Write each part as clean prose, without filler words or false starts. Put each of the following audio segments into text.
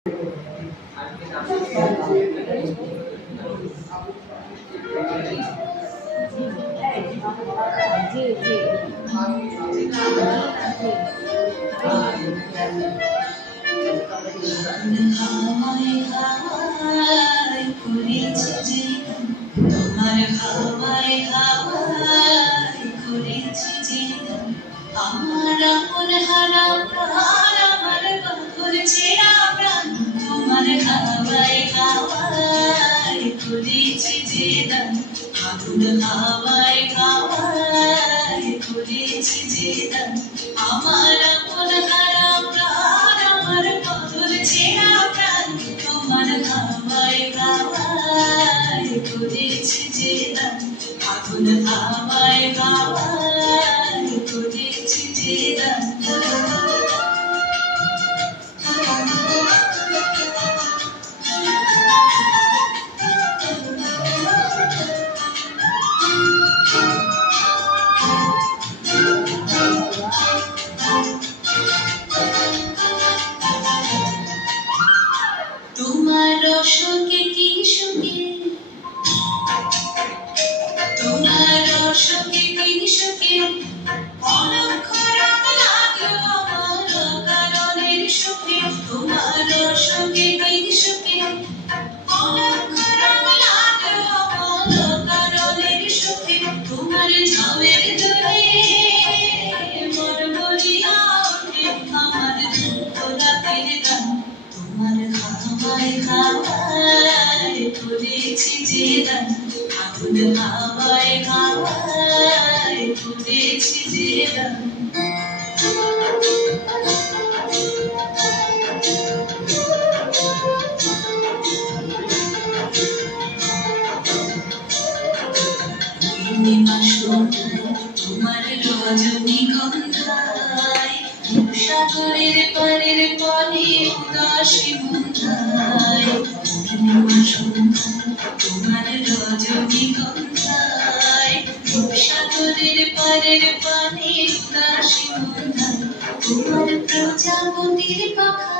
जी जी তোমার হাওয়ায় হাওয়ায় করেছি জীবন আমার আপন হারা প্রাণ আমার পাগল ছেঁড়া প্রাণ তোমার হাওয়ায় হাওয়ায় করেছি জীবন আগুন হাওয়ায় হাওয়ায় করেছি জীবন আমার আপন হারা প্রাণ আমার পাগল ছেঁড়া প্রাণ তোমার হাওয়ায় হাওয়ায় করেছি জীবন আগুন হাওয়ায় হাওয়ায় করেছি জীবন তোমার সুখে কি সুখে তোমার সুখে কি সুখে অলক্ষ রাগ লাগলো আমার কারণের সুখে তোমার সুখে কি সুখে অলক্ষ রাগ লাগলো আমার কারণের সুখে তোমার ঝামের দরে মন বলিয়া ওঠে আমার দুঃখ রাতের গান তোমার হাওয়ায় হাওয়ায় করেছি জীবন আগুন হাওয়ায় হাওয়ায় করেছি জীবন পূর্ণিমা সন্ধ্যায় তোমার রজনীগন্ধায় সাগরের পারের পানে উদাসী বন্ধায় পূর্ণিমা সন্ধ্যায় তোমার রজনীগন্ধায় সাগরের পারের পানে উদাসী বন্ধায় তোমার প্রজাপতির পাখা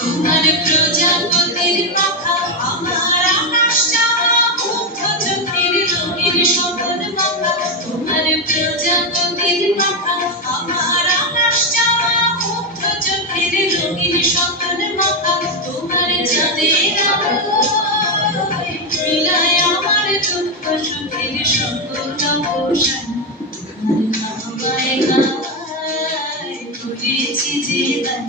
তোমার প্রজাপতির পাখা আমার আকাশ চাওয়া মুগ্ধ চোখের রঙের শবন মাখা তোমার প্রজাপতির পাখা আমার আকাশ চাওয়া মুগ্ধ চোখের রঙের শবন মাখা তোমার চাঁদের আলোয় মিলায় আমার দুঃখ সুখের সকল অবসান তোমার হাওয়ায় হাওয়ায় করেছি জীবন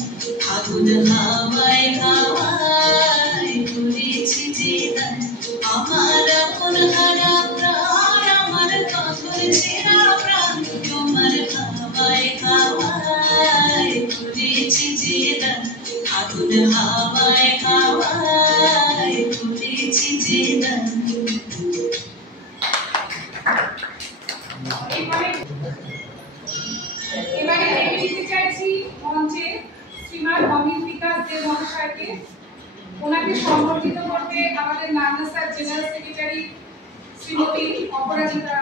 আগুন হাওয়ায় হাওয়ায় করেছি জীবন আমার আপন হারা প্রাণ আমার পাগল ছেঁড়া প্রাণ তোমার হাওয়ায় হাওয়ায় করেছি জীবন আগুন হাওয়ায় হাওয়ায় করেছি জীবন এবারে ডেকে দিতে চাইছি মঞ্চে শ্রীমান অমিত বিকাশ দেব মহাশয়কে। ওনাকে সম্বর্ধিত করতে আমাদের মাদ্রাসার জেনারেল সেক্রেটারি শ্রীমতী অপরাজিতা।